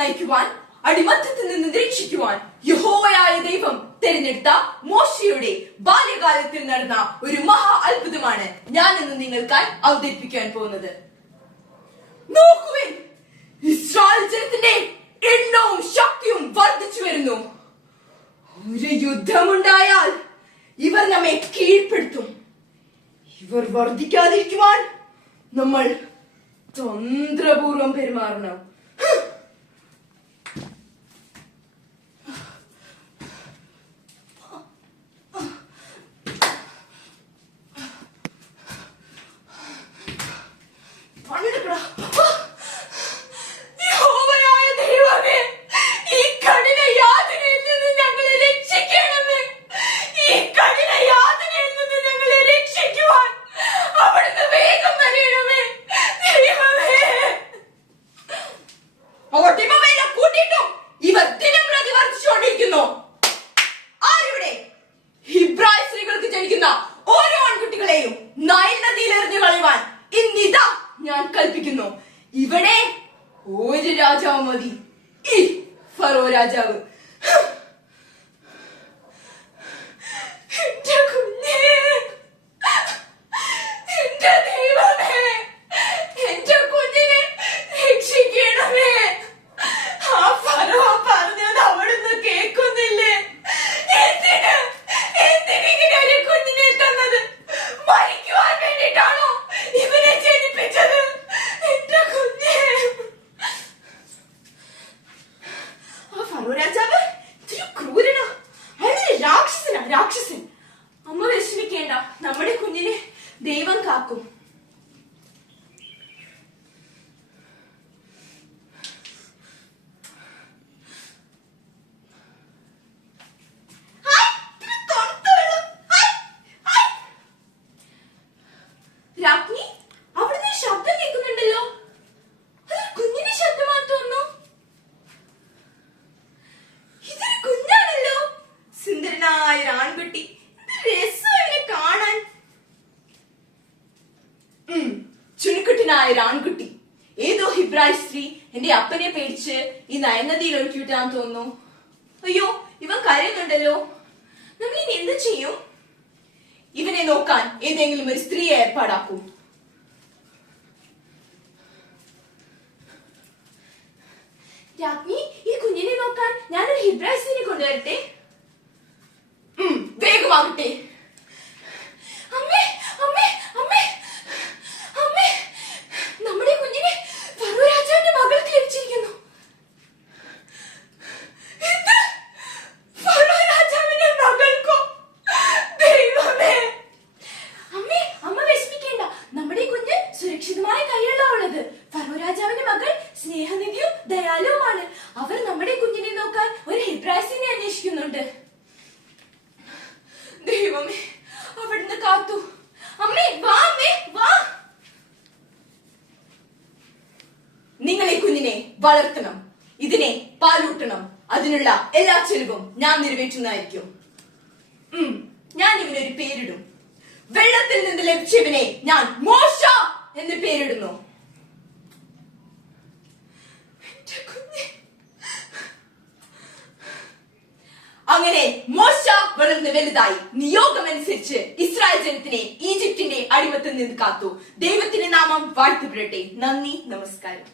നയിക്കുവാൻ, അടിമത്തത്തിൽ നിന്ന് രക്ഷിക്കുവാൻ യഹോവയായ ദൈവം തിരഞ്ഞെടുത്ത മോശയുടെ ബാല്യകാലത്തിൽ നടന്ന ഒരു മഹാ അത്ഭുതമാണ് ഞാൻ ഇന്ന് നിങ്ങൾക്കായി അവതരിപ്പിക്കാൻ പോകുന്നത്. നോക്കുവിൻ, ഇസ്രായേൽ ജനത്തിന്റെ എണ്ണവും ശക്തിയും വർദ്ധിച്ചു വരുന്നു. ഒരു യുദ്ധമുണ്ടായാൽ ഇവർ നമ്മെ കീഴ്പ്പെടുത്തും. ഇവർ വർദ്ധിക്കാതിരിക്കുവാൻ നമ്മൾ തന്ത്രപൂർവം പെരുമാറണം. ഓരോ ആൺകുട്ടികളെയും നൈൽ നദിയിൽ എറിഞ്ഞു കളയുവാൻ ഇന്നിതാ ഞാൻ കൽപ്പിക്കുന്നു. ഇവിടെ ഒരു രാജാവ് മതി, ഈ ഫറോ രാജാവ്. രാക്ഷസൻ. അമ്മ വിഷമിക്കേണ്ട, നമ്മുടെ കുഞ്ഞിനെ ദൈവം കാക്കും. രാജ്ഞി, അവിടുന്ന് ശബ്ദം കേൾക്കുന്നുണ്ടല്ലോ. കുഞ്ഞിന്റെ ശബ്ദമാണെന്ന് തോന്നുന്നു. ഇതൊരു കുഞ്ഞാണല്ലോ, സുന്ദരനായ ആൺകുട്ടി. രസമാണ് കാണാൻ. ചുണിക്കുട്ടനായ ആൺകുട്ടി. ഏതോ ഹിബ്രായ സ്ത്രീ എന്റെ അപ്പനെ പേടിച്ച് ഈ നയനദിയിൽ ഒഴുക്കിവിട്ടാന്ന് തോന്നുന്നു. അയ്യോ, ഇവൻ കരയുന്നുണ്ടല്ലോ. നമ്മൾ ഇനി എന്ത് ചെയ്യും? ഇവനെ നോക്കാൻ ഏതെങ്കിലും ഒരു സ്ത്രീയെ ഏർപ്പാടാക്കൂ. രാജ്ഞി, ഈ കുഞ്ഞിനെ നോക്കാൻ ഞാനൊരു ഹിബ്രായ സ്ത്രീയെ കൊണ്ടുവരട്ടെ? വേഗമാകട്ടെ. അമ്മേ, അമ്മേ, അമ്മേ, അമ്മേ, നമ്മുടെ കുഞ്ഞിനെ ഫറോ രാജാവിന്റെ മകൾക്ക് ലഭിച്ചിരിക്കുന്നു. ഫറോ രാജാവിന്റെ മകൾക്കോ? ദൈവമേ! അമ്മേ, അമ്മ വിഷമിക്കേണ്ട, നമ്മുടെ കുഞ്ഞ് സുരക്ഷിതമായ കൈകളിലാണ് ഉള്ളത്. ഫറോ രാജാവിന്റെ മകൾ സ്നേഹനിധിയും ദയാലുവുമാണ്. അവർ നമ്മുടെ കുഞ്ഞിനെ നോക്കാൻ ഒരു ഹിബ്രായ സ്ത്രീയെ അന്വേഷിക്കുന്നുണ്ട്. ദൈവമേ, അവിടുന്ന് കാത്തു. അമ്മേ, വാ, അമ്മേ, വാ. നിങ്ങൾ ഈ കുഞ്ഞിനെ വളർത്തണം, ഇതിനെ പാലൂട്ടണം. അതിനുള്ള എല്ലാ ചെലവും ഞാൻ നിറവേറ്റുന്നതായിരിക്കും. ഞാൻ ഇവനൊരു പേരിടും. വെള്ളത്തിൽ നിന്ന് ലഭിച്ചവനെ ഞാൻ മോശ എന്ന് പേരിടുന്നു. അങ്ങനെ മോശ വളർന്ന് വലുതായി നിയോഗമനുസരിച്ച് ഇസ്രായേൽ ജനത്തിനെ ഈജിപ്തിന്റെ അടിമത്തിൽ നിന്ന് കാത്തു. ദൈവത്തിന്റെ നാമം വാഴ്ത്തപ്പെടട്ടെ. നന്ദി, നമസ്കാരം.